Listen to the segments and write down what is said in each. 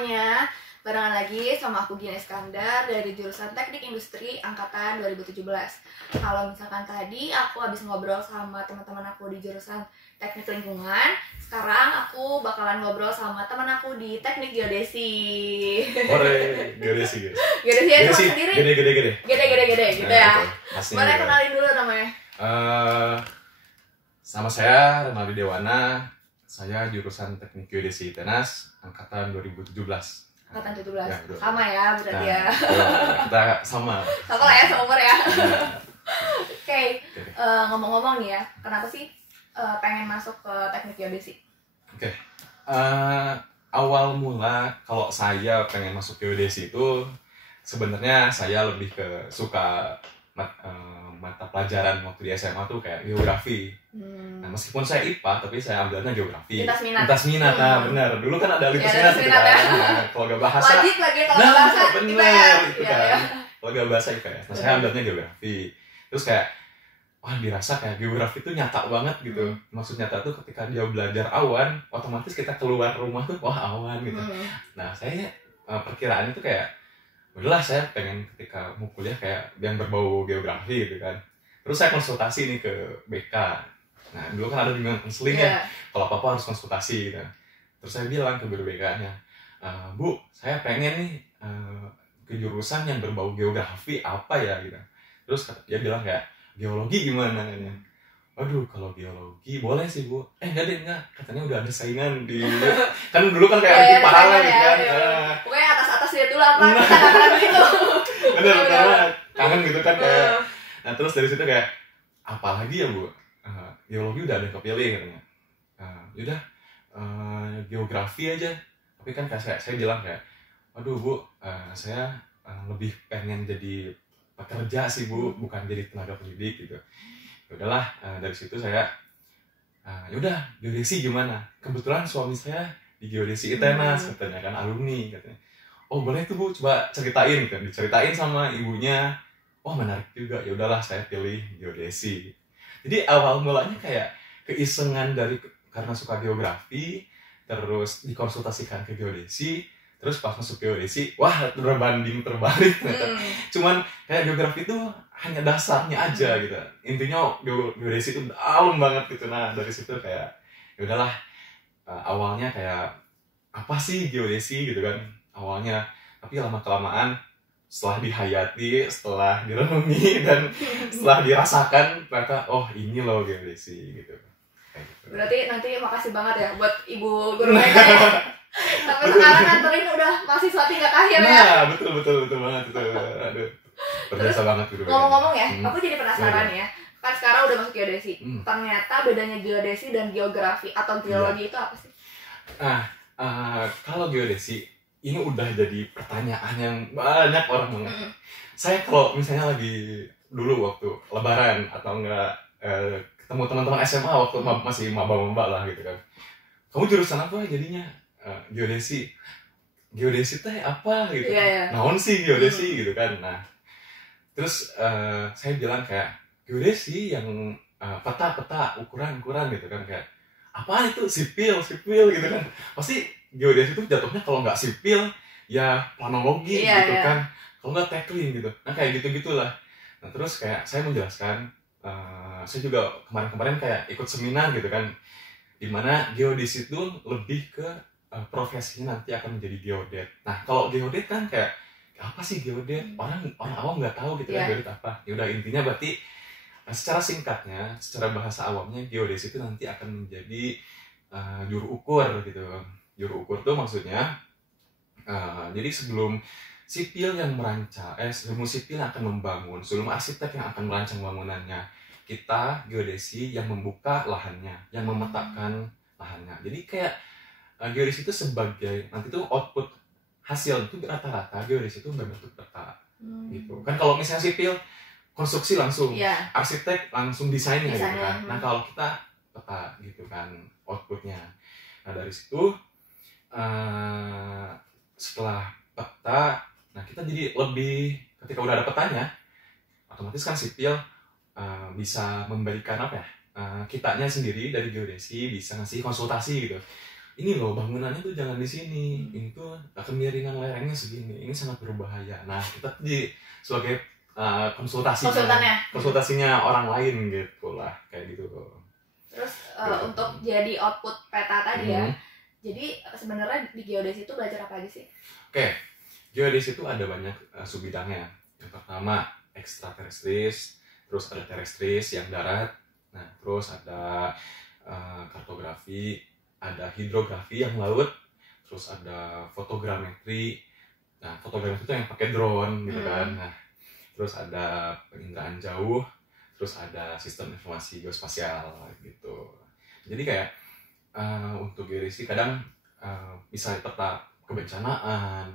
semuanya, barengan lagi sama aku Gina Iskandar dari jurusan Teknik Industri angkatan 2017. Kalau misalkan tadi aku habis ngobrol sama teman-teman aku di jurusan Teknik Lingkungan, sekarang aku bakalan ngobrol sama teman aku di Teknik Geodesi. Geodesi Ya cuma sendiri. Gede gitu ya. Boleh kenalin dulu namanya. Sama saya Renaldi Dewana. Saya jurusan Teknik Geodesi Tenas angkatan 2017. Angkatan 17. Ya, sama ya berarti ya. Kita sama. Sama lah ya, seumur ya. Oke. Ngomong-ngomong nih ya, kenapa sih pengen masuk ke Teknik Geodesi? Oke. Awal mula kalau saya pengen masuk geodesi itu sebenarnya saya lebih ke suka mata pelajaran waktu di SMA tuh kayak geografi. Nah, meskipun saya IPA tapi saya ambilnya geografi. Lintas minat. Nah, benar. Dulu kan ada lintas minat gitu kan. Nah, kalau gak bahasa. Wajib lagi kalau gak bahasa. Benar gitu kan. Kalau gak bahasa IPS. Nah, saya ambilnya geografi. Terus kayak wah, dirasa kayak geografi tuh nyata banget gitu. Maksud nyata tuh ketika dia belajar awan, otomatis kita keluar rumah tuh wah awan gitu. Nah, saya perkiraannya tuh kayak udahlah saya pengen ketika mau kuliah kayak yang berbau geografi gitu kan. Terus saya konsultasi nih ke BK. Nah, dulu kan ada bimbingan konseling ya. Kalau apa-apa harus konsultasi gitu. Terus saya bilang ke guru BK-nya, Bu, saya pengen nih ke jurusan yang berbau geografi apa ya gitu. Terus dia bilang kayak geologi gimana kan? Aduh, kalau geologi boleh sih Bu. Enggak. Katanya udah ada saingan di kan dulu kan kayak di paralel gitu kan. Pokoknya atas-atas lihat dulu apa kita nggak pernah begitu. Bener, karena kangen gitu kan kayak. Nah, terus dari situ kayak apalagi ya Bu? Geologi udah ada yang kepilih katanya. Yaudah, geografi aja. Tapi kan kayak saya bilang kayak, aduh Bu, saya lebih pengen jadi pekerja sih Bu, bukan jadi tenaga pendidik gitu. Udahlah, dari situ saya yaudah geodesi gimana? Kebetulan suami saya di geodesi Tenas katanya kan, alumni katanya. Oh boleh tuh Bu, coba ceritain gitu. Diceritain sama ibunya. Oh menarik juga. Ya udahlah saya pilih geodesi. Jadi awal mulanya kayak keisengan karena suka geografi, terus dikonsultasikan ke geodesi, terus pas masuk geodesi, wah berbanding terbalik. Cuman kayak geografi itu hanya dasarnya aja gitu. Intinya geodesi itu dalam banget gitu. Nah dari situ kayak ya udahlah, awalnya kayak apa sih geodesi gitu kan awalnya. Tapi lama kelamaan setelah dihayati, setelah direnungi dan setelah dirasakan ternyata oh ini loh geodesi gitu. Berarti nanti makasih banget ya buat ibu guru mereka ya. Sampai sekarang nganterin udah mahasiswa tingkat akhir ya. Nah, betul banget itu. Aduh. Berjasa banget guru. Ngomong-ngomong ya, aku jadi penasaran ya. Kan sekarang udah masuk geodesi. Ternyata bedanya geodesi dan geografi atau geologi itu apa sih? Nah, kalau geodesi ini udah jadi pertanyaan yang banyak orang banget. Saya kalau misalnya lagi dulu waktu lebaran atau enggak ketemu teman-teman SMA waktu masih maba-maba lah gitu kan. Kamu jurusan apa jadinya? Geodesi. Geodesi teh apa gitu? Naon sih geodesi gitu kan. Nah, terus saya bilang kayak geodesi yang peta-peta, ukuran-ukuran gitu kan, kayak apaan itu sipil gitu kan. Pasti geodesi itu jatuhnya kalau nggak sipil ya planologi gitu kan, kalau nggak tackling gitu. Nah kayak gitu-gitulah. Nah terus kayak saya menjelaskan, saya juga kemarin kayak ikut seminar gitu kan, dimana geodesi itu lebih ke profesinya nanti akan menjadi geodet. Nah kalau geodet kan kayak apa sih geodet? Orang awam nggak tahu gitu kan geodet apa. Ya udah intinya berarti secara singkatnya, secara bahasa awamnya geodesi itu nanti akan menjadi juru ukur gitu. Juru ukur tuh maksudnya jadi sebelum sipil yang merancang, sebelum sipil yang akan membangun, sebelum arsitek yang akan merancang bangunannya, kita geodesi yang membuka lahannya, yang memetakan lahannya. Jadi kayak geodesi itu sebagai nanti tuh output hasil itu rata-rata geodesi itu berbentuk peta gitu. Kan kalau misalnya sipil konstruksi langsung, arsitek langsung desainnya gitu kan. Nah kalau kita peta gitu kan outputnya. Nah dari situ setelah peta, nah kita jadi lebih ketika udah ada petanya, otomatis kan sipil bisa memberikan apa ya? Kitanya sendiri dari geodesi bisa ngasih konsultasi gitu. ini loh bangunannya tuh jangan di sini, ini tuh kemiringan lerengnya segini, ini sangat berbahaya. Nah kita sebagai konsultasinya orang lain gitu lah, kayak gitu. Terus untuk jadi output peta tadi ya, jadi sebenarnya di geodesi itu belajar apa aja sih? Oke, geodesi itu ada banyak subbidangnya. Yang pertama ekstraterestris, terus ada terestris yang darat, nah terus ada kartografi, ada hidrografi yang laut, terus ada fotogrametri. Nah fotogrametri itu yang pakai drone gitu kan. Nah terus ada penginderaan jauh, terus ada sistem informasi geospasial gitu. Jadi kayak untuk geodesi kadang bisa peta kebencanaan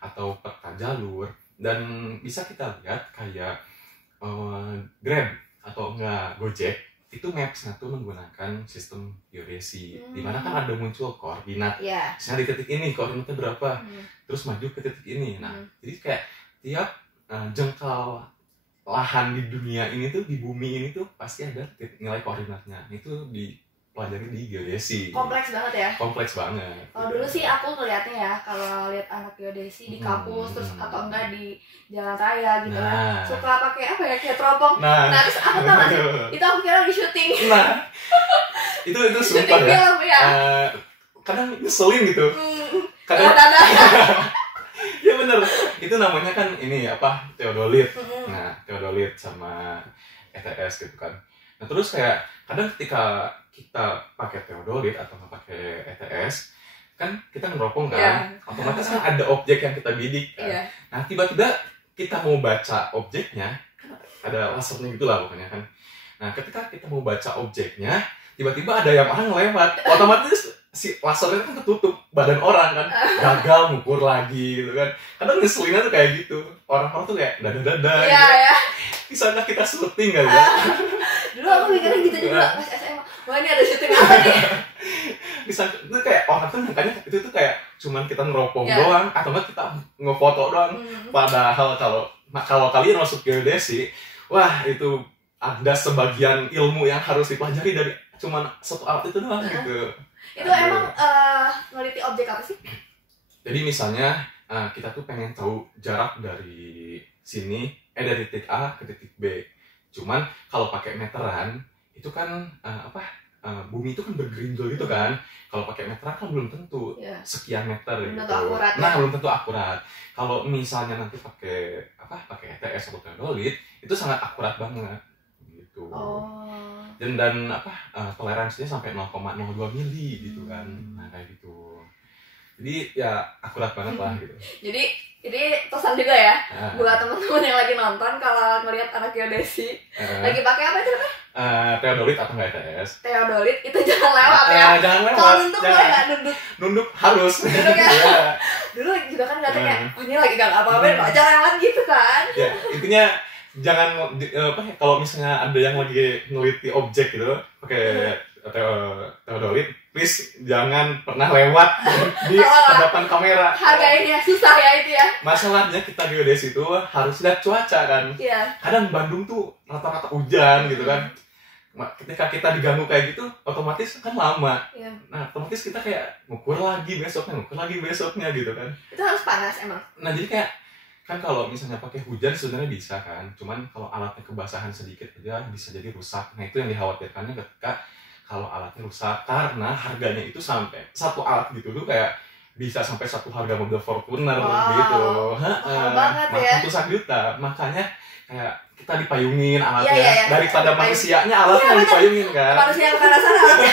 atau peta jalur, dan bisa kita lihat kayak Grab atau enggak Gojek itu Maps-nya tuh menggunakan sistem geodesi, dimana kan ada muncul koordinat, misalnya di titik ini koordinatnya berapa, terus maju ke titik ini. Nah jadi kayak tiap jengkal lahan di dunia ini tuh, di bumi ini tuh pasti ada nilai koordinatnya. Itu dipelajari di geodesi. Kompleks banget ya? Kompleks banget. Kalau dulu sih aku ngeliatnya ya, kalau lihat anak geodesi di kampus terus atau enggak di jalan raya gitu kan, suka pakai apa ya, kayak teropong. Nah terus aku tau gak sih, itu aku kira di syuting. Nah itu sumpah ya. Kadang ngeselin gitu. Kadang ya bener, itu namanya kan ini apa, teodolit. Nah teodolit sama ETS gitu kan. Nah terus kayak kadang ketika kita pakai teodolit atau nggak pakai ETS kan kita neropong kan, otomatis kan ada objek yang kita bidik kan. Nah tiba-tiba kita mau baca objeknya, kan ada lasernya gitu lah pokoknya kan. Nah ketika kita mau baca objeknya, tiba-tiba ada yang orang lewat, otomatis si lasernya kan ketutup badan orang kan, gagal ngukur lagi gitu kan. Kadang ngeselinnya tuh kayak gitu, orang-orang tuh kayak dada-dada gitu. Disana kita syuting kali ya. Dulu aku mikirnya gitu juga pas SMA, wah ini ada syuting apa nih? Bisa itu kayak orang tuh nyangkanya itu tuh kayak cuman kita ngeropong doang, atau enggak kita ngefoto doang. Padahal kalau kalian masuk geodesi, wah itu ada sebagian ilmu yang harus dipelajari dari cuman satu alat itu doang gitu. Itu emang neliti objek apa sih? Jadi misalnya kita tuh pengen tahu jarak dari sini, dari titik A ke titik B. Cuman kalau pakai meteran itu kan bumi itu kan bergerindel gitu kan. Kalau pakai meteran kan belum tentu sekian meter gitu. Akurat, nah belum tentu akurat. Kalau misalnya nanti pakai ETS atau teodolit itu sangat akurat banget gitu. Dan toleransinya sampai 0,02 mili gitu kan. Nah kayak gitu. Jadi ya akurat banget lah gitu. Jadi pesan juga ya buat teman-teman yang lagi nonton, kalau ngelihat anak geodesi lagi pakai apa itu namanya? Teodolit atau nggak ETS? Teodolit itu jangan lewat ya. Jangan lewat. Kalau nunduk boleh nggak nunduk? Nunduk harus. Nunduk ya. Dulu juga kan nggak kayak ini lagi nggak apa-apa, baca lewat gitu kan. Ya intinya jangan kalau misalnya ada yang lagi neliti objek gitu pakai teodolit, please jangan pernah lewat di hadapan kamera. Harganya susah ya itu ya. Masalahnya kita geodesi itu harus lihat cuaca kan. Kadang Bandung tuh rata-rata hujan gitu kan. Ketika kita diganggu kayak gitu, otomatis kan lama. Nah otomatis kita kayak ngukur lagi besoknya gitu kan. Itu harus panas emang. Nah jadi kayak kan kalau misalnya pakai hujan sebenarnya bisa kan, cuman kalau alatnya kebasahan sedikit aja bisa jadi rusak. Nah itu yang dikhawatirkannya ketika kalau alatnya rusak, karena harganya itu sampai satu alat gitu tuh kayak bisa sampai satu harga mobil Fortuner gitu. Mahal banget ya. Ratusan juta, makanya kayak kita dipayungin alatnya daripada manusianya alatnya dipayungin kan. Manusia yang kepanasan alatnya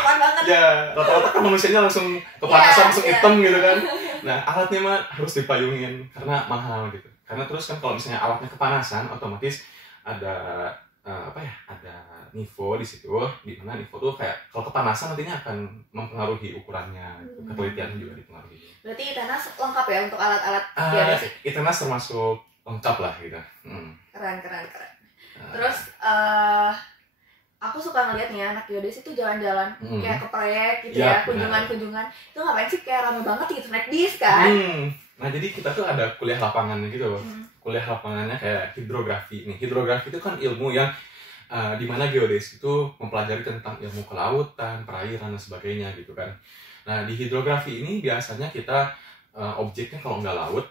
aman banget. Ya rata-rata kan manusianya langsung kepanasan langsung hitam gitu kan. Nah alatnya mah harus dipayungin karena mahal gitu. Karena terus kan kalau misalnya alatnya kepanasan, otomatis ada ada nivo di situ, di mana nivo tuh kayak kalau kepanasan nantinya akan mempengaruhi ukurannya, ketelitiannya juga dipengaruhi. Berarti ITENAS lengkap ya untuk alat-alat geodesi? ITENAS termasuk lengkap lah gitu. Keren. Terus aku suka ngeliat nih anak geodesi tuh jalan-jalan kayak ke proyek gitu ya, kunjungan-kunjungan. Itu ngapain sih, kayak rame banget gitu, naik bis kan? Nah jadi kita tuh ada kuliah lapangannya gitu loh. Kuliah lapangannya kayak hidrografi. Nih hidrografi itu kan ilmu yang di mana geodesi itu mempelajari tentang ilmu kelautan, perairan dan sebagainya gitu kan. Nah, di hidrografi ini biasanya kita objeknya kalau nggak laut,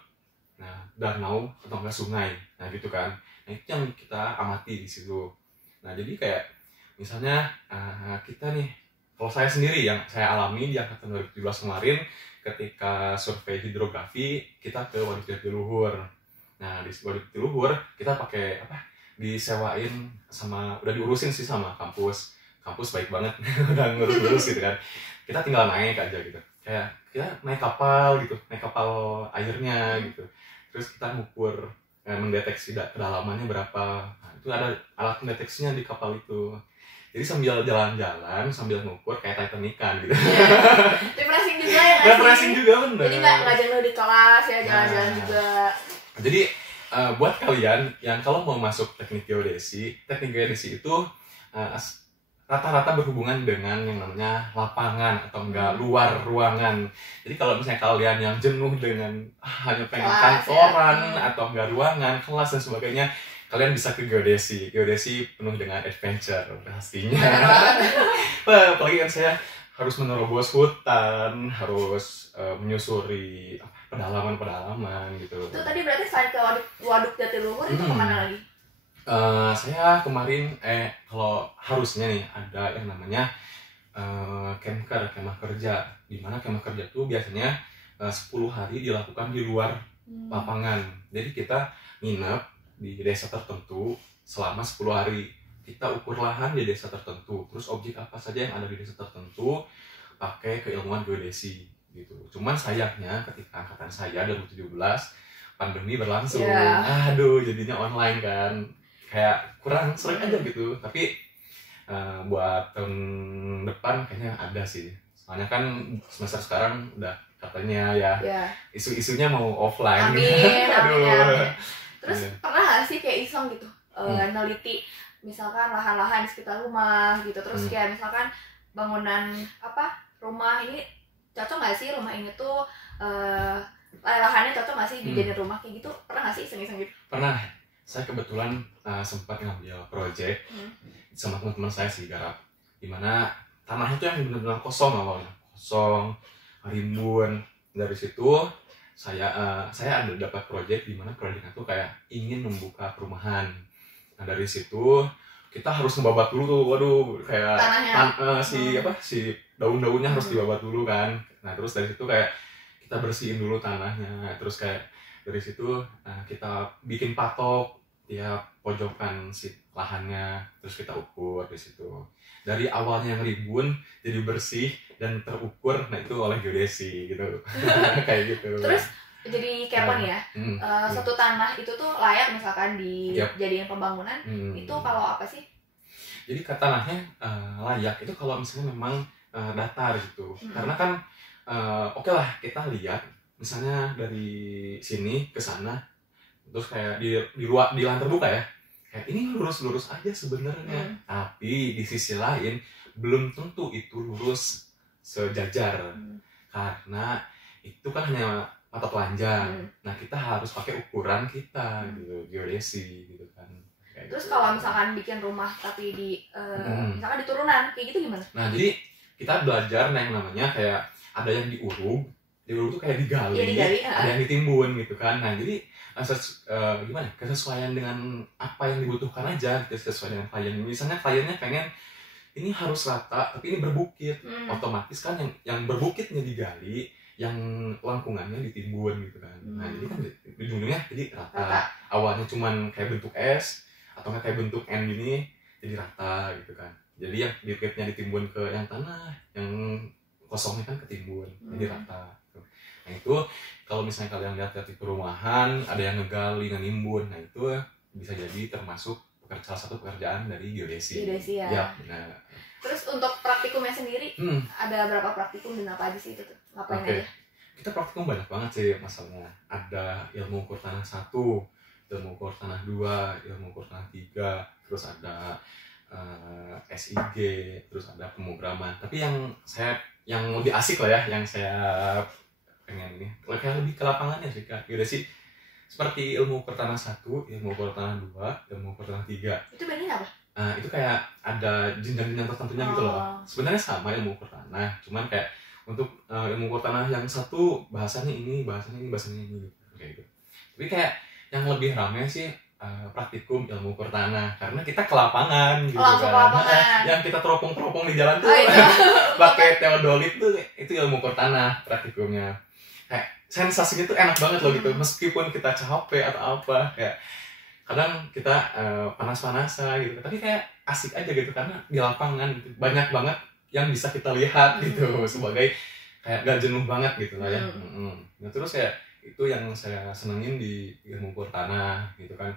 nah danau atau nggak sungai, nah gitu kan. Nah itu yang kita amati di situ. Nah jadi kayak misalnya kita nih, kalau saya sendiri yang saya alami di angkatan 2017 kemarin, ketika survei hidrografi kita ke Waduk Jatiluhur. Nah di Waduk Jatiluhur kita pakai apa? Disewain sama, udah diurusin sih sama kampus baik banget, udah ngurus-ngurus gitu kan. Kita tinggal naik aja gitu, kayak kita naik kapal gitu, naik kapal airnya gitu. Terus kita ngukur, mendeteksi kedalamannya berapa. Nah, itu ada alat pendeteksinya di kapal itu. Jadi sambil jalan-jalan, sambil ngukur kayak Titanic-an gitu. Refreshing juga ya. Refreshing juga bener. Jadi nggak jenuh di kelas ya, jalan-jalan juga. Jadi buat kalian yang kalau mau masuk teknik geodesi itu rata-rata berhubungan dengan yang namanya lapangan atau enggak luar ruangan. Jadi kalau misalnya kalian yang jenuh dengan hanya pengen kantoran atau enggak ruangan, kelas dan sebagainya, kalian bisa ke geodesi. Geodesi penuh dengan adventure pastinya. Apalagi kan saya harus menerobos hutan, harus menyusuri pedalaman gitu. Itu tadi berarti selain ke Waduk Jatiluhur itu kemana lagi? Saya kemarin kalau harusnya nih ada yang namanya Kemker, kemah kerja. Di mana kemah kerja tuh biasanya 10 hari dilakukan di luar lapangan. Jadi kita nginep di desa tertentu selama 10 hari. Kita ukur lahan di desa tertentu, terus objek apa saja yang ada di desa tertentu pakai keilmuan geodesi gitu. Cuman sayangnya ketika angkatan saya 2017 pandemi berlangsung. Aduh, jadinya online kan. Kayak kurang seru aja gitu. Tapi buat tahun depan kayaknya ada sih. Soalnya kan semester sekarang udah katanya ya isu-isunya mau offline. Amin, amin. Terus pernah gak sih kayak iseng gitu neliti misalkan lahan-lahan di sekitar rumah gitu, terus kayak misalkan bangunan rumah ini cocok gak sih, rumah ini tuh lahannya cocok gak sih dijadiin rumah kayak gitu? Pernah gak sih iseng-iseng gitu? Pernah. Saya kebetulan sempat ngambil project sama teman-teman saya sih garap, dimana tanah itu yang benar-benar kosong awalnya, kosong, rimbun. Dari situ saya ada dapat project dimana projectnya tuh kayak ingin membuka perumahan. Nah dari situ kita harus ngebabat dulu tuh, waduh kayak si daun-daunnya harus dibabat dulu kan. Nah terus dari situ kayak kita bersihin dulu tanahnya, terus kayak dari situ kita bikin patok tiap pojokan si lahannya, terus kita ukur di situ. Dari awalnya yang rimbun jadi bersih dan terukur, nah itu oleh geodesi gitu. Kayak gitu. Terus jadi kayak apa nih ya? Satu tanah itu tuh layak misalkan dijadiin pembangunan, itu kalau apa sih? Jadi tanahnya layak itu kalau misalnya memang datar gitu. Karena kan oke lah kita lihat misalnya dari sini ke sana, terus kayak di lahan terbuka ya, kayak ini lurus aja sebenarnya. Tapi di sisi lain belum tentu itu lurus sejajar, karena itu kan hanya mata telanjang. Nah kita harus pakai ukuran kita gitu, geodesi gitu kan. Terus kalau misalkan bikin rumah tapi di misalkan di turunan kayak gitu gimana? Nah jadi kita belajar yang namanya kayak ada yang diuruk tuh kayak digali, ada yang ditimbun gitu kan. Nah jadi gimana? Kesesuaian dengan apa yang dibutuhkan aja, sesuai dengan klien. Misalnya kliennya pengen ini harus rata, tapi ini berbukit, otomatis kan yang berbukitnya digali, yang lengkungannya ditimbun gitu kan. Nah jadi kan ujungnya jadi rata. Awalnya cuman kayak bentuk S atau kayak bentuk N gini, jadi rata gitu kan. Jadi yang bukitnya ditimbun ke yang tanah, yang kosongnya kan ketimbun, jadi rata. Nah itu kalau misalnya kalian lihat di perumahan ada yang ngegali, ngenimbun, nah itu bisa jadi termasuk salah satu pekerjaan dari geodesi. Geodesi ya. Ya, benar. Terus untuk praktikumnya sendiri ada berapa praktikum dan apa aja sih itu tuh? Ngapain aja? Kita praktikum banyak banget sih masalahnya. Ada ilmu ukur tanah 1, ilmu ukur tanah 2, ilmu ukur tanah 3, terus ada SIG, terus ada pemrograman. Tapi yang lebih asik lah ya, yang saya pengen ini kayak lebih ke lapangannya sih Kak. Geodesi seperti ilmu ukur tanah 1, ilmu ukur tanah 2, ilmu ukur tanah 3. Itu bedanya apa? Itu kayak ada jenjang-jenjang tertentunya gitu loh. Sebenarnya sama ilmu ukur tanah, cuman kayak untuk ilmu ukur tanah yang satu bahasanya ini kayak gitu. Tapi kayak yang lebih ramai sih praktikum ilmu ukur tanah, karena kita ke lapangan gitu Langsung ke kan. lapangan. Yang kita teropong-teropong di jalan tuh iya. pakai teodolit tuh itu ilmu ukur tanah praktikumnya. Kayak sensasinya tuh enak banget loh gitu, meskipun kita capek atau apa, kayak kadang kita panas-panasan gitu, tapi kayak asik aja gitu karena di lapangan gitu. Banyak banget yang bisa kita lihat gitu sebagai kayak gak jenuh banget gitu lah ya. Nah terus kayak itu yang saya senengin di ilmu ukur tanah gitu kan.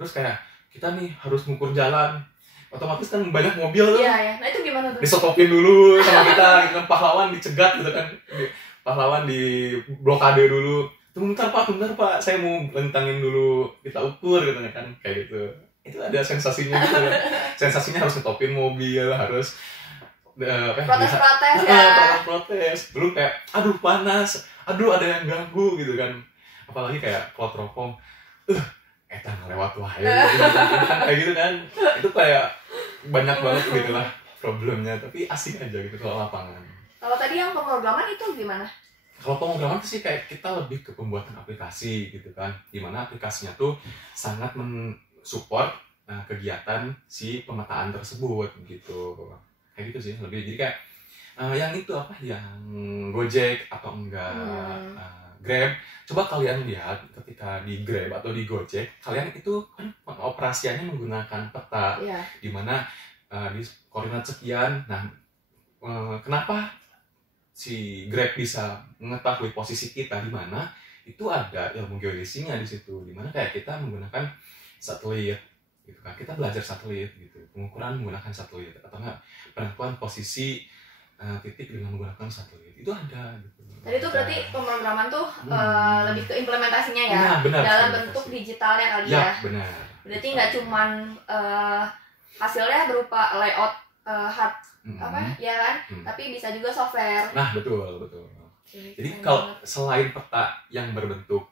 Terus kayak kita nih harus ngukur jalan, otomatis kan banyak mobil tuh. Iya. Nah itu gimana tuh? Disotopin dulu sama kita gitu kan, pahlawan dicegat gitu kan. Pahlawan di blokade dulu. Tunggu bentar pak, saya mau bentangin dulu, kita ukur gitu kan, kayak gitu. Itu ada sensasinya gitu. Sensasinya harus ngetopin mobil, harus protes ya. Protes. Belum kayak aduh panas, aduh ada yang ganggu gitu kan. Apalagi kayak kalau teropong, eta lewat wae gitu kan, kayak gitu kan. Itu kayak banyak banget gitu lah problemnya, tapi asik aja gitu kalau lapangan. Kalau tadi yang pemrograman itu gimana? Kalau pemrograman sih kayak kita lebih ke pembuatan aplikasi gitu kan, dimana aplikasinya tuh sangat mensupport kegiatan si pemetaan tersebut gitu. Kayak gitu sih lebih. Jadi kayak yang itu apa, yang Gojek atau enggak Grab, coba kalian lihat ketika di Grab atau di Gojek, kalian itu kan operasiannya menggunakan peta, dimana di koordinat sekian. Nah kenapa si Grab bisa mengetahui posisi kita di mana? Itu ada ilmu geodesinya di situ, di mana kayak kita menggunakan satelit gitu kan. Kita belajar satelit gitu, pengukuran menggunakan satelit atau enggak penentuan posisi titik dengan menggunakan satelit. Itu ada gitu. Tadi itu berarti pemrograman tuh lebih ke implementasinya ya, benar, dalam bentuk digitalnya kali ya. Benar. Berarti nggak cuman hasilnya berupa layout hard apa ya kan, tapi bisa juga software. Nah betul. Jadi kalau selain peta yang berbentuk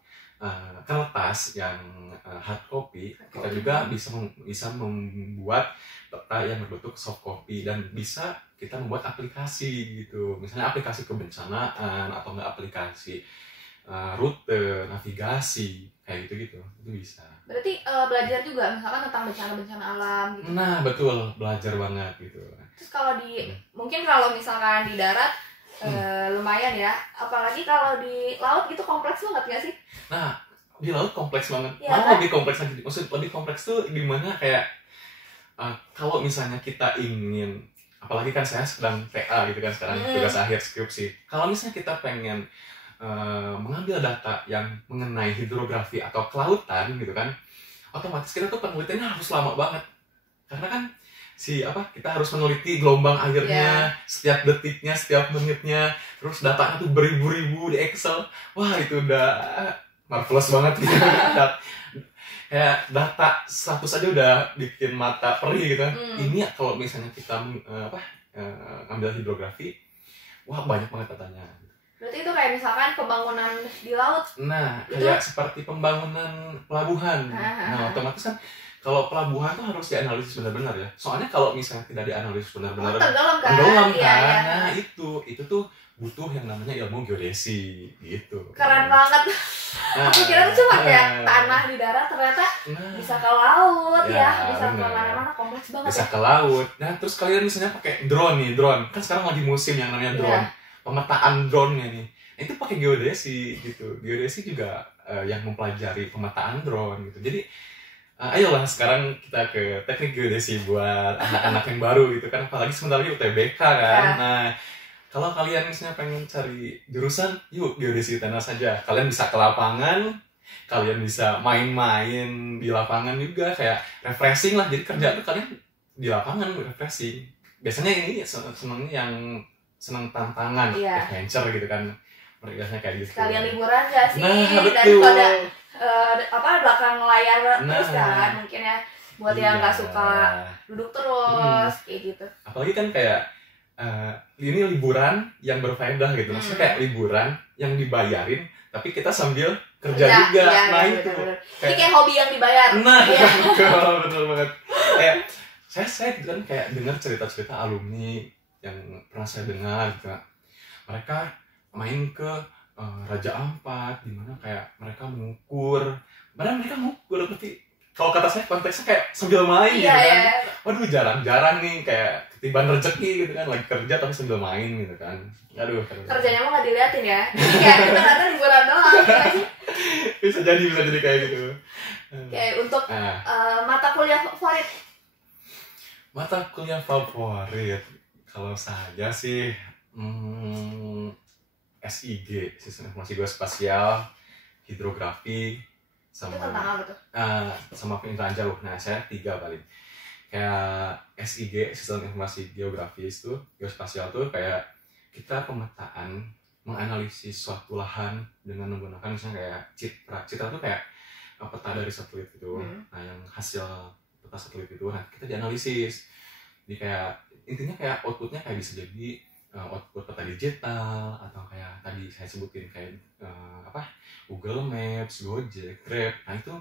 kertas yang hard copy, kita juga bisa membuat peta yang berbentuk soft copy, dan bisa kita membuat aplikasi gitu. Misalnya aplikasi kebencanaan atau enggak aplikasi rute, navigasi, kayak gitu. Itu bisa. Berarti belajar juga misalkan tentang bencana-bencana alam gitu. Nah, betul, belajar banget gitu. Terus kalau mungkin kalau misalkan di darat lumayan ya, apalagi kalau di laut gitu kompleks banget nggak sih? Nah, di laut kompleks banget. Ya, malah kan? Lebih kompleks lagi. Maksud lebih kompleks tuh gimana, kayak kalau misalnya kita ingin, apalagi kan saya sedang TA gitu kan sekarang, tugas akhir skripsi. Kalau misalnya kita pengen mengambil data yang mengenai hidrografi atau kelautan gitu kan, otomatis kita tuh penelitiannya harus lama banget, karena kan kita harus meneliti gelombang airnya, setiap detiknya, setiap menitnya, terus datanya tuh beribu-ribu di Excel. Wah itu udah marvelous banget gitu. Kayak data 100 aja udah bikin mata perih gitu kan. Ini kalau misalnya kita ngambil hidrografi, wah banyak banget datanya. Berarti itu kayak misalkan pembangunan di laut. Nah, kayak seperti pembangunan pelabuhan. Nah, otomatis kan kalau pelabuhan tuh harus dianalisis benar-benar ya. Soalnya kalau misalnya tidak dianalisis benar-benar, tenggelam kan. Ya. Nah, itu tuh butuh yang namanya ilmu geodesi gitu. Keren banget. Aku kira tuh cuma kayak tanah di darat, ternyata bisa ke laut ya, bisa ke mana-mana, kompleks banget. Bisa ke laut. Nah, terus kalian misalnya pakai drone. Kan sekarang lagi musim yang namanya drone. Pemetaan drone-nya nih. Itu pakai geodesi gitu. Geodesi juga yang mempelajari pemetaan drone gitu. Jadi ayolah sekarang kita ke teknik geodesi buat anak-anak yang baru gitu kan, apalagi sebentar lagi UTBK kan. Nah, kalau kalian misalnya pengen cari jurusan, yuk geodesi tanah saja. Kalian bisa ke lapangan, kalian bisa main-main di lapangan juga, kayak refreshing lah. Jadi kerja tuh kalian di lapangan refreshing. Biasanya ini senangnya yang senang tantangan, adventure gitu kan. Mereka kayak gitu. Sekalian liburan gak sih? Nah, betul. Daripada belakang layar terus kan, mungkin ya buat yang nggak suka duduk terus kayak gitu. Apalagi kan kayak ini liburan yang berfaedah gitu. Maksudnya kayak liburan yang dibayarin tapi kita sambil kerja juga. Nah itu ini kayak hobi yang dibayar. Nah betul banget. Kayak saya kan kayak dengar cerita-cerita alumni yang pernah saya dengar gitu. Mereka main ke Raja Ampat, di mana kayak mereka mengukur, padahal mereka mengukur tapi kalau kata saya konteksnya kayak sambil main gitu kan. Iya. Waduh, jarang-jarang nih kayak ketiban rezeki gitu kan, lagi kerja tapi sambil main gitu kan. Aduh, Kerjanya mah nggak diliatin ya. Jadi kayak kita ternyata liburan doang. bisa jadi kayak gitu. Kayak untuk mata kuliah favorit. Mata kuliah favorit kalau saya sih SIG, Sistem Informasi Geospasial, Hidrografi, Itu tentang apa tuh? sama penginderaan jauh. Nah, saya 3 paling. Kayak SIG, Sistem Informasi Geografis tuh, Geospasial tuh kayak kita pemetaan, menganalisis suatu lahan dengan menggunakan misalnya kayak citra. Citra tuh kayak peta dari satelit gitu. Nah, yang hasil peta satelit itu, nah kita dianalisis. Jadi kayak intinya kayak outputnya kayak bisa jadi output peta digital atau kayak tadi saya sebutin kayak Google Maps, Gojek, Grab. Nah itu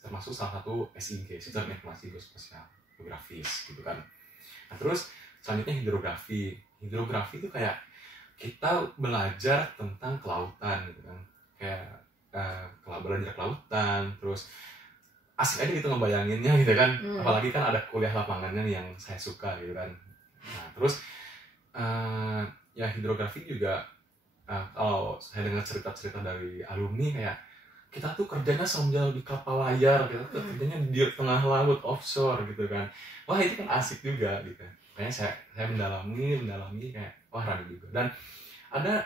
termasuk salah satu SIG, Sistem Informasi Geospasial Geografis gitu kan. Nah terus selanjutnya hidrografi. Hidrografi itu kayak kita belajar tentang kelautan gitu kan. Kayak belajar kelautan, terus asik aja gitu ngebayanginnya gitu kan. Apalagi kan ada kuliah lapangannya yang saya suka gitu kan. Nah terus ya hidrografi juga kalau saya dengar cerita-cerita dari alumni kayak kita tuh kerjanya sambil di kapal layar, kita tuh kerjanya di tengah laut offshore gitu kan. Wah itu kan asik juga gitu. Kayaknya saya mendalami kayak wah rada juga. Dan ada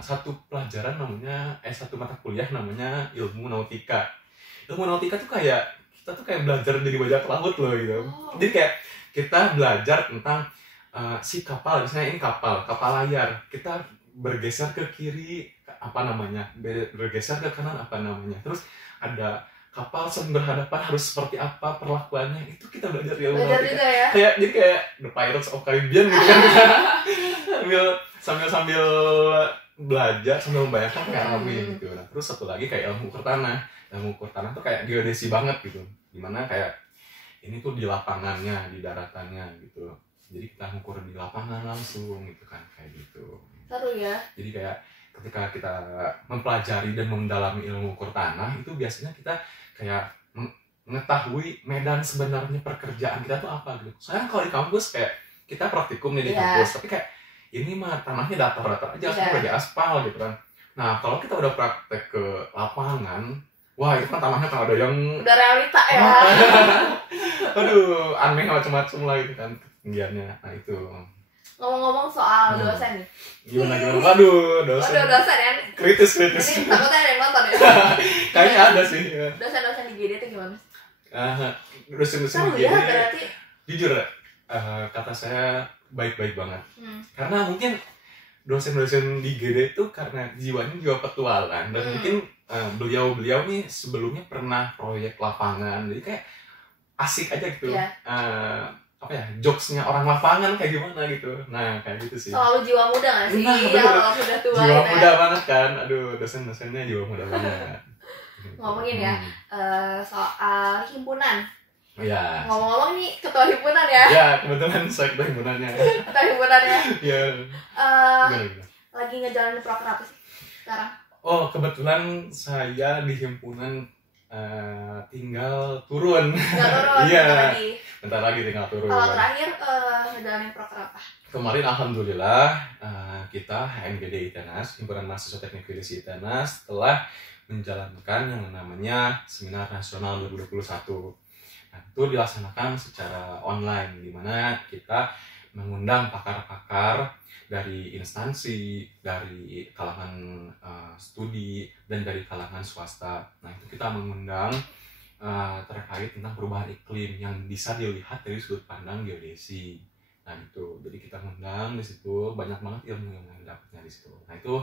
satu pelajaran namanya satu mata kuliah namanya ilmu nautika. Ilmu nautika tuh kayak kita tuh kayak belajar dari bajak laut loh gitu. Jadi kayak kita belajar tentang si kapal, misalnya ini kapal layar, kita bergeser ke kiri apa namanya, bergeser ke kanan apa namanya, terus ada kapal saling berhadapan harus seperti apa perlakuannya, itu kita belajar di ilmu nautika ya? Jadi kayak The Pirates of Caribbean gitu kan. sambil belajar sambil membayangkan kayak rame gitu. Nah, terus satu lagi kayak ilmu ukur tanah tuh kayak geodesi banget gitu, dimana kayak ini tuh di lapangannya, di daratannya gitu. Jadi kita ngukur di lapangan langsung gitu kan, kayak gitu. Seru ya. Jadi kayak ketika kita mempelajari dan mendalami ilmu ukur tanah itu biasanya kita kayak mengetahui medan sebenarnya pekerjaan kita tuh apa gitu. Soalnya kalau di kampus kayak kita praktikum nih di kampus, tapi kayak ini mah tanahnya datar-datar aja, semua udah di aspal gitu kan. Nah kalau kita udah praktek ke lapangan, wah itu kan tanahnya kan ada yang udah realita ya. Aduh, aneh macam-macam lah gitu kan ketinggiannya. Nah itu. Ngomong-ngomong soal dosen nih. Gimana? Waduh, dosen. Waduh, dosen ya. Kritis. Ini takutnya ada yang nonton ya. Kayaknya ada sih. Ya. Dosen-dosen di GD itu gimana? Dosen-dosen di GD. Ya, berarti. Jujur, kata saya baik-baik banget. Karena mungkin dosen-dosen di GD itu karena jiwanya juga petualang dan mungkin beliau-beliau nih sebelumnya pernah proyek lapangan, jadi kayak asik aja gitu. Jokesnya orang lapangan kayak gimana gitu. Nah kayak gitu sih. Selalu jiwa muda nggak sih? Nah, kalau sudah tua jiwa muda banget kan. Aduh, dosen-dosennya jiwa muda banget. Ngomongin ya soal himpunan. Ya. Ngomong-ngomong nih ketua himpunan ya. Ya, kebetulan saya ketua himpunannya. Ketua himpunannya. Iya. Lagi ngejalanin proker apa sih sekarang? Oh, kebetulan saya di himpunan tinggal turun. Iya. Bentar lagi tinggal turun. Kalau terakhir ngejalanin proker apa? Kemarin alhamdulillah kita HMGD ITENAS, Himpunan Mahasiswa Teknik Geodesi ITENAS, telah menjalankan yang namanya Seminar Nasional 2021. Nah, itu dilaksanakan secara online, di mana kita mengundang pakar-pakar dari instansi, dari kalangan studi, dan dari kalangan swasta. Nah, itu kita mengundang terkait tentang perubahan iklim yang bisa dilihat dari sudut pandang geodesi. Nah, itu. Jadi kita mengundang di situ, banyak banget ilmu yang dapatnya di situ. Nah, itu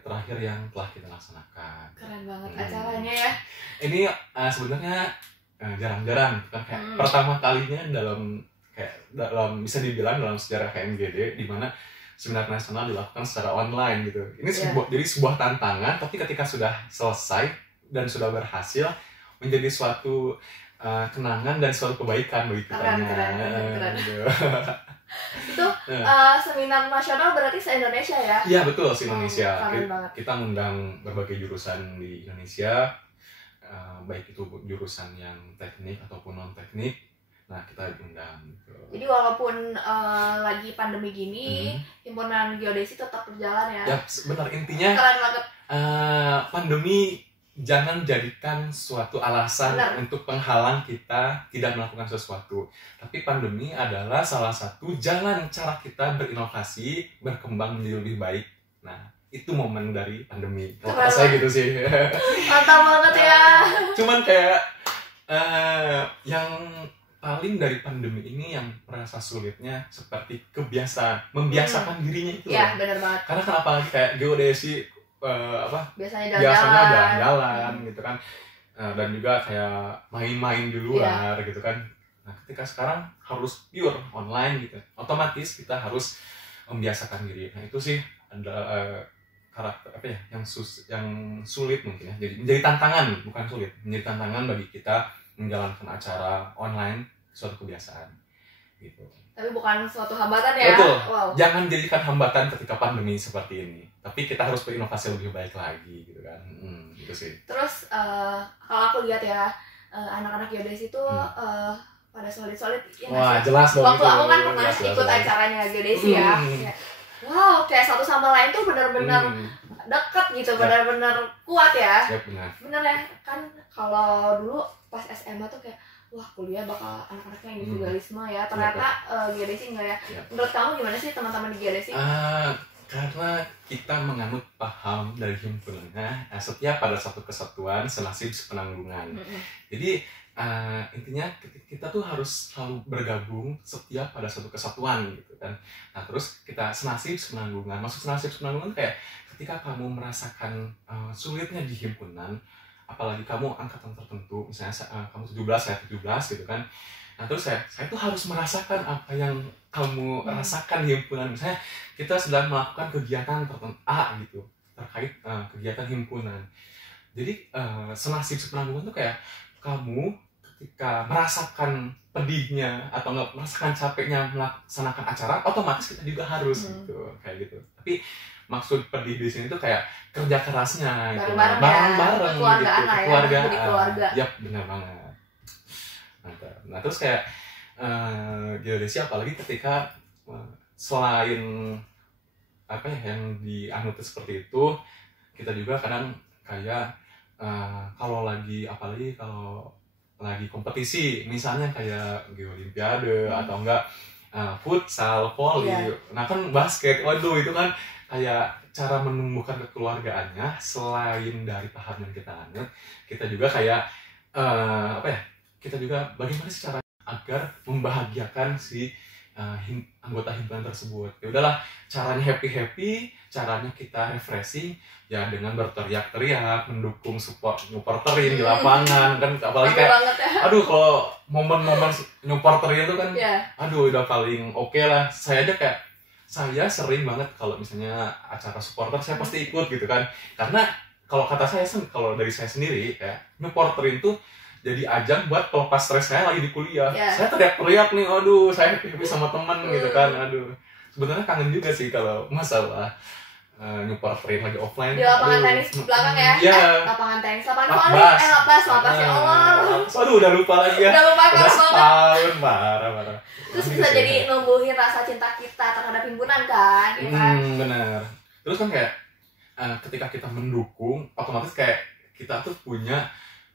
terakhir yang telah kita laksanakan. Keren banget acaranya ya. Ini sebenarnya jarang-jarang kan, kayak pertama kalinya dalam bisa dibilang dalam sejarah HMGD di mana seminar nasional dilakukan secara online gitu. Ini jadi sebuah tantangan, tapi ketika sudah selesai dan sudah berhasil menjadi suatu kenangan dan suatu kebaikan bagi kitanya. Keren. Gitu. Itu seminar nasional berarti se-Indonesia ya? Iya betul, se-Indonesia. Keren banget. Kita mengundang berbagai jurusan di Indonesia, baik itu jurusan yang teknik ataupun non teknik. Nah kita undang. Gitu. Jadi walaupun lagi pandemi gini, himpunan geodesi tetap berjalan ya? Ya benar, intinya Keren banget. Pandemi jangan jadikan suatu alasan untuk penghalang kita tidak melakukan sesuatu. Tapi pandemi adalah salah satu jalan cara kita berinovasi, berkembang menjadi lebih baik. Nah, itu momen dari pandemi. Kalau saya gitu sih. Mantap banget ya. Cuman kayak yang paling dari pandemi ini yang merasa sulitnya seperti membiasakan dirinya itu. Iya, benar banget. Karena kan apalagi kayak geodesi biasanya jalan-jalan gitu kan, dan juga kayak main-main di luar gitu kan. Nah ketika sekarang harus pure online gitu, otomatis kita harus membiasakan diri. Nah itu sih ada karakter yang sulit mungkin ya, jadi menjadi tantangan, bukan sulit, menjadi tantangan bagi kita menjalankan acara online, suatu kebiasaan gitu. Tapi bukan suatu hambatan ya. Betul. Wow. Jangan jadikan hambatan ketika pandemi seperti ini. Tapi kita harus berinovasi lebih baik lagi gitu kan. Gitu sih. Terus kalau aku lihat ya, anak-anak geodesi itu pada solid-solid ya. Wah, jelas dong. Waktu aku kan pernah ikut acaranya geodesi ya. Wow, kayak satu sama lain tuh benar-benar dekat gitu, benar-benar kuat ya. Ya, benar. Bener ya, kan kalau dulu pas SMA tuh kayak wah kuliah bakal anak-anaknya individualisme ya, ternyata geodesi enggak ya. Menurut kamu gimana sih teman-teman di geodesi? Karena kita menganut paham dari himpunannya, setia pada satu kesatuan senasib sepenanggungan. Jadi intinya kita tuh harus selalu bergabung, setia pada satu kesatuan gitu kan. Nah terus kita senasib sepenanggungan. Maksud senasib sepenanggungan kayak ketika kamu merasakan sulitnya di himpunan, apalagi kamu angkatan tertentu, misalnya kamu 17, saya 17 gitu kan. Nah terus saya tuh harus merasakan apa yang kamu rasakan di himpunan. Misalnya kita sedang melakukan kegiatan tertentu A gitu, terkait kegiatan himpunan. Jadi senasib sepenanggungan tuh kayak kamu ketika merasakan pedihnya atau nggak merasakan capeknya melaksanakan acara, otomatis kita juga harus gitu, kayak gitu. Tapi maksud pedih di sini tuh kayak kerja kerasnya gitu, bareng-bareng gitu, keluargaan. Yap, benar banget. Mantap. Nah terus kayak geodesi apalagi ketika selain yang dianut seperti itu, kita juga kadang kayak kalau lagi kompetisi, misalnya kayak geolimpiade atau enggak futsal, volley, nah kan basket, waduh itu kan kayak cara menumbuhkan kekeluargaannya. Selain dari paham yang kita anut, kita juga kayak kita juga bagaimana sih cara agar membahagiakan si anggota himpunan tersebut. Ya udahlah, caranya happy, caranya kita refreshing ya dengan berteriak-teriak, mendukung supporterin di lapangan kan, apalagi kayak aduh kalau momen-momen supporterin itu kan aduh udah paling oke lah. Saya sering banget kalau misalnya acara supporter saya pasti ikut gitu kan, karena kalau kata saya, kalau dari saya sendiri kayak supporterin tuh jadi ajang buat pelepas stres saya lagi di kuliah. Saya teriak-teriak nih, aduh saya happy sama teman gitu kan, aduh sebenarnya kangen juga sih kalau masalah supporterin lagi offline di lapangan tenis di belakang ya. Lapangan tenis, lapangan volley, ya Allah. Aduh udah lupa lagi ya. Udah setahun, parah. Terus bisa jadi numbuhin rasa cinta kita terhadap himpunan kan, ya kan? Benar. Terus kan kayak ketika kita mendukung, otomatis kayak kita tuh punya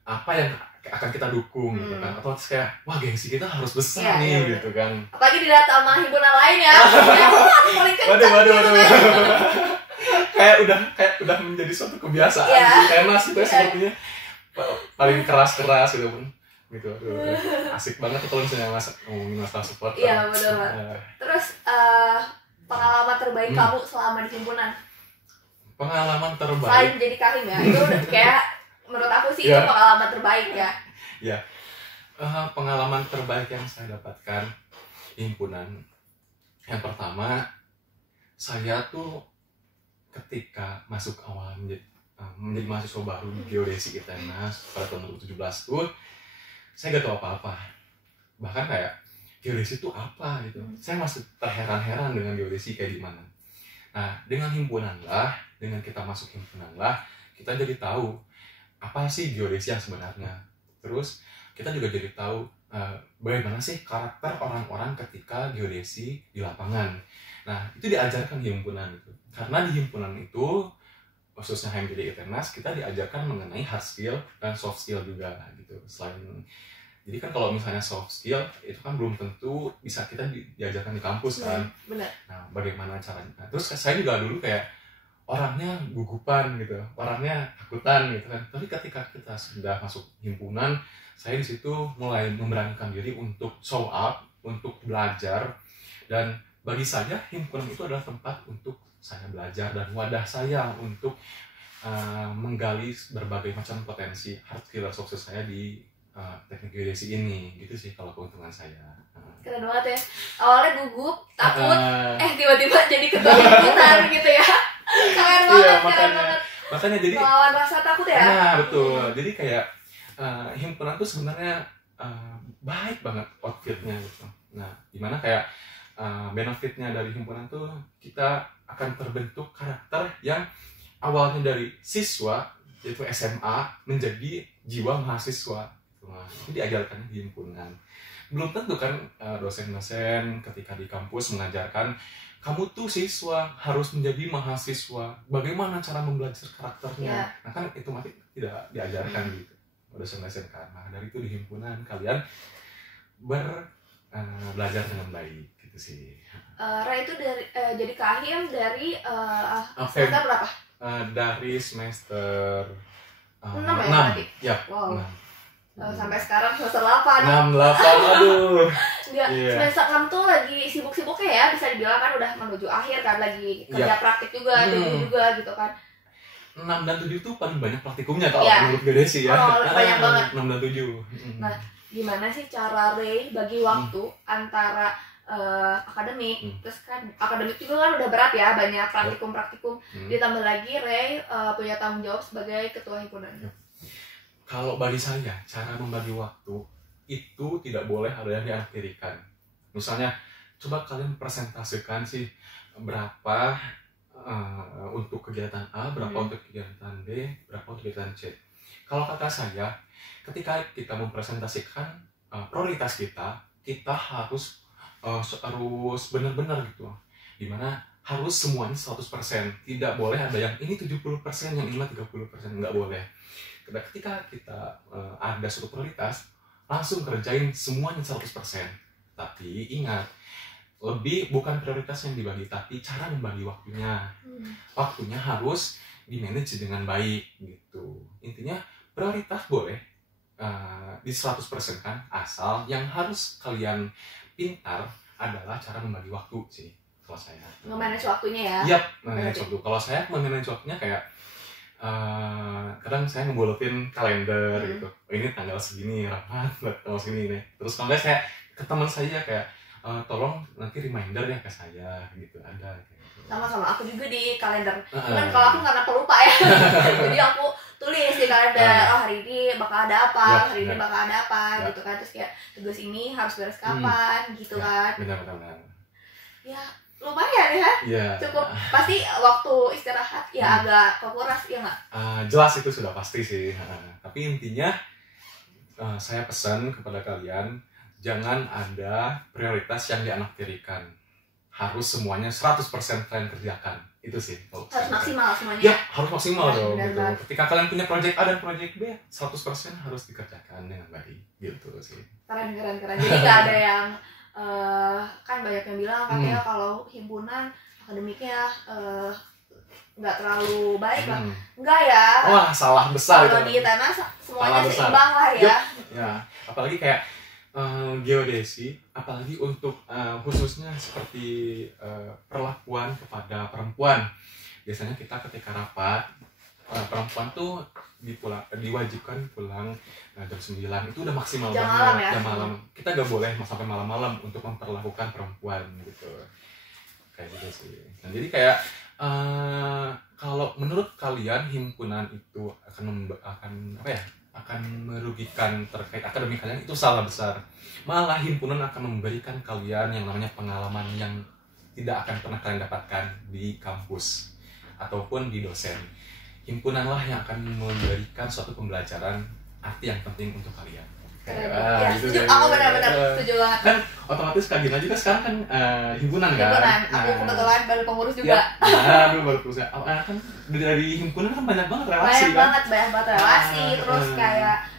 apa yang akan kita dukung gitu kan. Otomatis kayak wah gengsi kita harus besar nih gitu kan. Apalagi dilihat sama himpunan lain ya. Waduh. kayak udah menjadi suatu kebiasaan karena sepertinya paling keras gitu pun gitu. Asik banget kalau misalnya ngomongin masalah support. Iya betul. Terus pengalaman terbaik kamu selama di himpunan? Pengalaman terbaik selain jadi kahim ya, itu udah kayak menurut aku sih itu pengalaman terbaik ya. Iya. Pengalaman terbaik yang saya dapatkan di himpunan, yang pertama saya tuh ketika masuk awal menjadi mahasiswa baru di geodesi ITENAS pada tahun 2017 tuh, saya gak tahu apa-apa, bahkan kayak geodesi itu apa gitu. Saya masih terheran-heran dengan geodesi kayak gimana. Nah, dengan himpunan lah, dengan kita masuk himpunan lah, kita jadi tahu apa sih geodesi yang sebenarnya. Terus kita juga jadi tahu bagaimana sih karakter orang-orang ketika geodesi di lapangan. Nah, itu diajarkan di himpunan itu. Karena di himpunan itu, khususnya HMGD ITENAS, kita diajarkan mengenai hard skill dan soft skill juga gitu. Jadi kan kalau misalnya soft skill itu kan belum tentu bisa kita diajarkan di kampus kan. Benar. Nah, bagaimana caranya? Nah, terus saya juga dulu kayak orangnya gugupan gitu, orangnya takutan gitu kan. Tapi ketika kita sudah masuk himpunan, saya di situ mulai memberanikan diri untuk show up, untuk belajar. Dan bagi saya himpunan itu adalah tempat untuk saya belajar dan wadah saya untuk menggali berbagai macam potensi hard skill dan soft skill saya di teknik geodesi ini. Gitu sih kalau keuntungan saya. Keren banget ya, awalnya gugup, takut, tiba-tiba jadi ketua himpunan gitu ya. Keren banget, keren banget. Makanya jadi melawan rasa takut ya. Nah, betul. Jadi kayak himpunan tuh sebenarnya baik banget outfitnya gitu. Nah, dimana kayak benefitnya dari himpunan tuh kita akan terbentuk karakter yang awalnya dari siswa yaitu SMA menjadi jiwa mahasiswa. Nah, itu diajarkan di himpunan. Belum tentu kan dosen-dosen ketika di kampus mengajarkan kamu tuh siswa harus menjadi mahasiswa. Bagaimana cara membelajar karakternya? Nah kan itu masih tidak diajarkan gitu. Dosen-dosen kan. Nah dari itu di himpunan kalian belajar dengan baik gitu sih. Ray itu dari jadi kahim dari semester berapa? Dari semester 6 ya berarti? Ya. Wow. Sampai sekarang semester 8. 8, aduh. Semester 6 tuh lagi sibuk-sibuknya ya, bisa dibilang kan udah menuju akhir kan, lagi kerja praktik juga, juga gitu kan. 6 dan 7 tuh paling banyak praktikumnya kalau menurut geodesi ya. Banyak banget. 6 dan 7. Nah, gimana sih cara Ray bagi waktu antara akademik, terus kan akademik juga kan udah berat ya, banyak praktikum, ditambah lagi Ray punya tanggung jawab sebagai ketua himpunan. Kalau bagi saya, cara membagi waktu itu tidak boleh ada yang diakhirikan. Misalnya, coba kalian presentasikan sih berapa untuk kegiatan A, berapa untuk kegiatan B, berapa untuk kegiatan C. Kalau kata saya, ketika kita mempresentasikan prioritas kita harus benar-benar gitu. Dimana harus semuanya 100%. Tidak boleh ada yang ini 70%, yang ini 30%. Nggak boleh. Ketika kita ada suatu prioritas, langsung kerjain semuanya 100%. Tapi ingat, lebih bukan prioritas yang dibagi, tapi cara membagi waktunya. Waktunya harus di-manage dengan baik gitu. Intinya prioritas boleh di 100% kan, asal yang harus kalian pintar adalah cara membagi waktu sih kalau saya. Nge-manage waktunya ya? Iya, manage waktu. Kalau saya manage waktunya kayak kadang saya ngebolotin kalender gitu. Ini tanggal segini rapat, tanggal segini nih. Terus kalau saya ke teman saya kayak tolong nanti reminder ya ke saya gitu, ada kayak gitu. Sama-sama aku juga di kalender. Cuman kalau aku karena pelupa ya. Jadi aku tulis di kalender, hari ini bakal ada apa, hari ini bakal ada apa gitu kan. Terus kayak tugas ini harus beres kapan gitu kan. Benar. Ya lumayan ya, cukup pasti waktu istirahat ya agak kekuras ya nggak? Jelas itu sudah pasti sih, tapi intinya saya pesan kepada kalian jangan ada prioritas yang dianaktirikan, harus semuanya 100% kalian kerjakan, itu sih harus maksimal semuanya ya, harus maksimal dong gitu. Ketika kalian punya project A dan project B 100% harus dikerjakan dengan baik gitu sih. Keren jadi nggak ada yang kan banyak yang bilang katanya kalau himpunan akademiknya nggak terlalu baik lah. Enggak ya. Wah, salah besar. Kalau di ITENAS semuanya seimbang lah ya. Ya, apalagi kayak geodesi, apalagi untuk khususnya seperti perlakuan kepada perempuan. Biasanya kita ketika rapat, perempuan tuh diwajibkan pulang jam 9, itu udah maksimal jam banget. Malam ya? Jam malam. Kita gak boleh sampai malam-malam untuk memperlakukan perempuan gitu. Kayak gitu sih. Nah, jadi kayak kalau menurut kalian himpunan itu akan apa ya? akan merugikan terkait akademik kalian, itu salah besar. Malah himpunan akan memberikan kalian yang namanya pengalaman yang tidak akan pernah kalian dapatkan di kampus ataupun di dosen. Himpunanlah yang akan memberikan suatu pembelajaran arti yang penting untuk kalian. Ya, setuju. Aku benar-benar setuju banget. Kan otomatis Kak Gina juga sekarang kan himpunan kan. Himpunan. Aku kebetulan baru pengurus juga. Ya, baru pengurus. Kan dari himpunan kan banyak banget relasi kan. Banyak banget relasi, terus kayak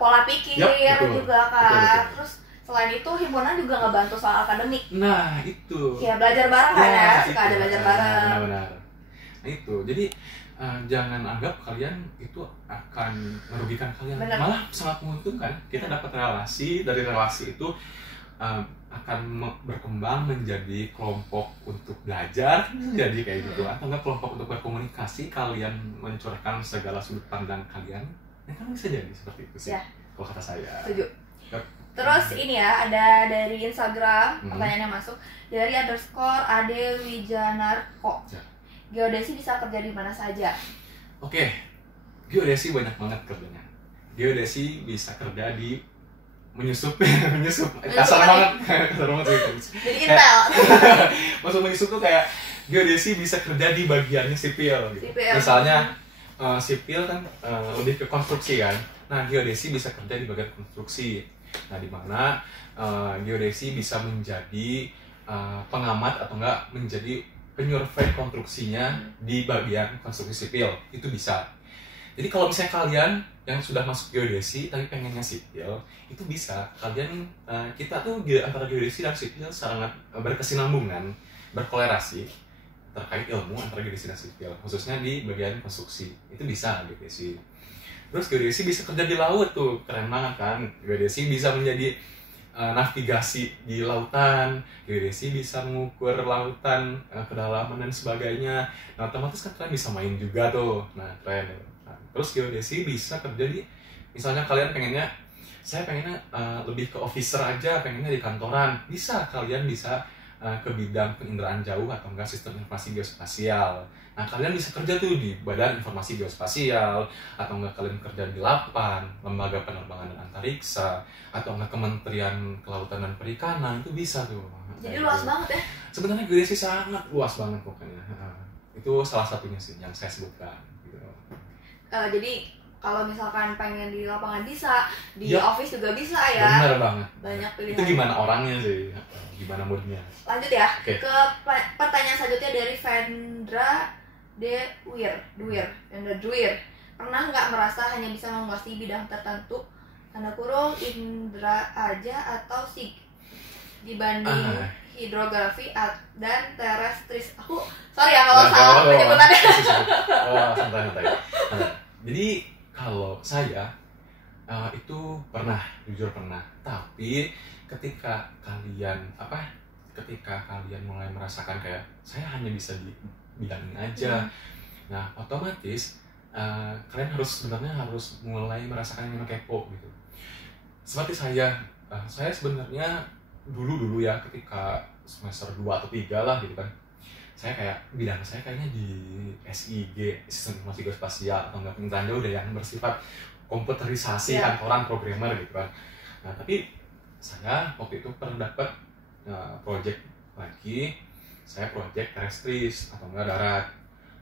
pola pikir juga kan. Betul. Terus selain itu himpunan juga ngebantu soal akademik. Nah, itu. Ya, belajar bareng kan ya, suka ada belajar bareng. Benar-benar. Nah, itu. Jadi jangan anggap kalian itu akan merugikan kalian. Bener. Malah sangat menguntungkan. Kita dapat relasi, dari relasi itu akan berkembang menjadi kelompok untuk belajar, jadi kayak gitu, atau enggak kelompok untuk berkomunikasi, kalian mencurahkan segala sudut pandang kalian, ya kan bisa jadi seperti itu sih ya. Kalau kata saya. Setuju. Terus ini ya, ada dari Instagram pertanyaannya masuk dari _adewijanarko. Geodesi bisa kerja di mana saja? Oke, geodesi banyak banget kerjanya. Geodesi bisa kerja di menyusup kasar banget sih. Jadi intel. Maksud menyusup tuh kayak geodesi bisa kerja di bagiannya sipil gitu. Misalnya sipil kan lebih ke konstruksi kan. Nah, geodesi bisa kerja di bagian konstruksi. Nah, di mana geodesi bisa menjadi pengamat atau enggak menjadi penyurvei konstruksinya di bagian konstruksi sipil, itu bisa. Jadi kalau misalnya kalian yang sudah masuk geodesi tapi pengennya sipil, itu bisa. Kalian kita tuh antara geodesi dan sipil sangat berkesinambungan, berkolerasi terkait ilmu antara geodesi dan sipil, khususnya di bagian konstruksi. Itu bisa geodesi. Terus geodesi bisa kerja di laut tuh, keren banget kan. Geodesi bisa menjadi navigasi di lautan, geodesi bisa mengukur lautan, kedalaman dan sebagainya. Nah, otomatis kan kalian bisa main juga tuh. Nah, keren. Nah, terus geodesi bisa kerja di, misalnya kalian pengennya, saya pengennya lebih ke officer aja, pengennya di kantoran. Bisa, kalian bisa ke bidang penginderaan jauh atau enggak sistem informasi geospasial. Nah, kalian bisa kerja tuh di Badan Informasi Geospasial, atau enggak kalian kerja di LAPAN, Lembaga Penerbangan dan Antariksa, atau enggak Kementerian Kelautan dan Perikanan, itu bisa tuh. Jadi luas banget ya? Sebenarnya geodesi sangat luas banget pokoknya. Itu salah satunya sih yang saya sebutkan. Gitu. Jadi kalau misalkan pengen di lapangan bisa, di office juga bisa ya. Benar banget. Banyak pilihan. Itu gimana orangnya sih, gimana moodnya. Lanjut ya, ke pertanyaan selanjutnya dari Vendra Dewir. Pernah nggak merasa hanya bisa menguasai bidang tertentu, tanda kurung indra aja atau SIG, dibanding hidrografi dan terestris? Aku sorry ya kalau salah penyebutannya. Santai. Jadi kalau saya itu jujur pernah. Tapi ketika kalian mulai merasakan kayak saya hanya bisa di bidang ini aja, nah otomatis kalian sebenarnya harus mulai merasakan yang kepo gitu. Seperti saya sebenarnya dulu ya ketika semester 2 atau 3 lah gitu kan, saya kayak bidang saya kayaknya di SIG, sistem informasi geospasial, atau enggak penginderaan jauh, yang bersifat komputerisasi, kantoran, programmer gitu kan. Nah, tapi saya waktu itu pernah dapat project lagi, saya project terestris atau enggak darat.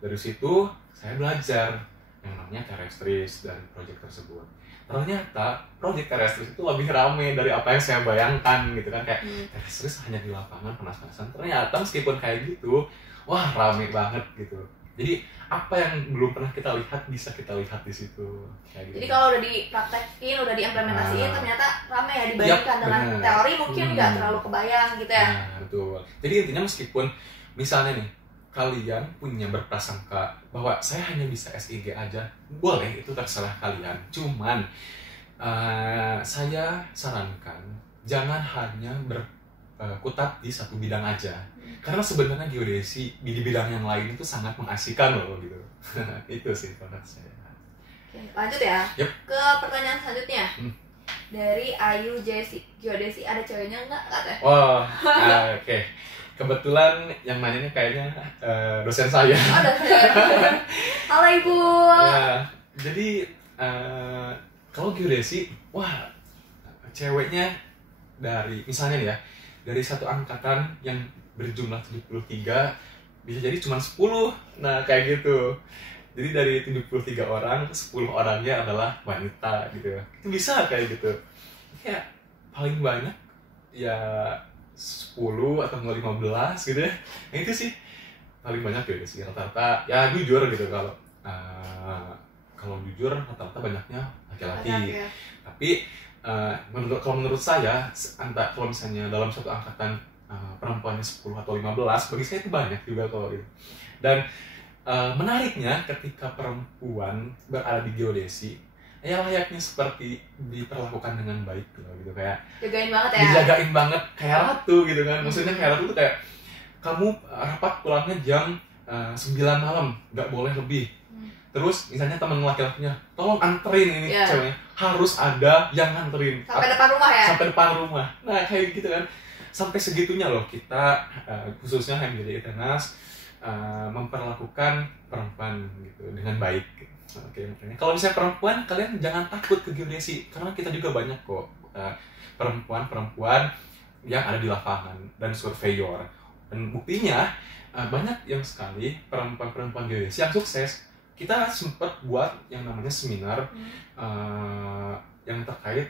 Dari situ saya belajar yang namanya terestris dari project tersebut. Ternyata project terestris itu lebih ramai dari apa yang saya bayangkan gitu kan, kayak terestris hanya di lapangan panas-panasan. Ternyata meskipun kayak gitu, wah ramai banget gitu. Jadi apa yang belum pernah kita lihat bisa kita lihat di situ. Kayak gitu. Jadi kalau udah dipraktekin, udah diimplementasiin, ternyata ramai ya dibandingkan dengan teori mungkin nggak terlalu kebayang gitu ya. Nah, betul. Jadi intinya meskipun misalnya nih kalian punya berprasangka bahwa saya hanya bisa SIG aja, boleh, itu terserah kalian. Cuman saya sarankan jangan hanya berkutat di satu bidang aja, karena sebenarnya geodesi di bidang yang lain itu sangat mengasihkan loh gitu. Itu sih menurut saya. Oke, lanjut ya. Ke pertanyaan selanjutnya. Dari Ayu Jesi, geodesi ada ceweknya nggak katanya? Wah, oke. Kebetulan yang nanya ini kayaknya dosen saya. Oh, dosen. Halo Ibu. Ya, jadi Kalau geodesi, wah, ceweknya dari misalnya nih ya, dari satu angkatan yang berjumlah 73 bisa jadi cuma 10. Nah, kayak gitu. Jadi dari 73 orang, 10 orangnya adalah wanita gitu ya. Itu bisa kayak gitu. Kayak paling banyak ya 10 atau enggak 15 gitu ya. Nah, itu sih paling banyak ya sih rata-rata. Ya jujur gitu kalau jujur rata-rata banyaknya laki-laki. Ya. Tapi kalau menurut saya kalau misalnya dalam satu angkatan perempuannya 10 atau 15, bagi saya itu banyak juga kalau itu. Dan menariknya ketika perempuan berada di geodesi, ya layaknya seperti diperlakukan dengan baik gitu, kayak jagain banget ya, dijagain banget kayak ratu gitu kan. Maksudnya kayak ratu tuh kayak kamu rapat pulangnya jam 9 malam, nggak boleh lebih. Terus misalnya teman laki-lakinya, tolong anterin ini ceweknya, harus ada yang nganterin sampai depan rumah ya, sampai depan rumah. Nah kayak gitu kan, sampai segitunya loh kita khususnya yang menjadi Etenas memperlakukan perempuan gitu dengan baik. Oke, kalau misalnya perempuan, kalian jangan takut ke geodesi, karena kita juga banyak kok perempuan-perempuan yang ada di lapangan dan surveyor. Dan buktinya banyak yang sekali perempuan-perempuan geodesi yang sukses. Kita sempat buat yang namanya seminar yang terkait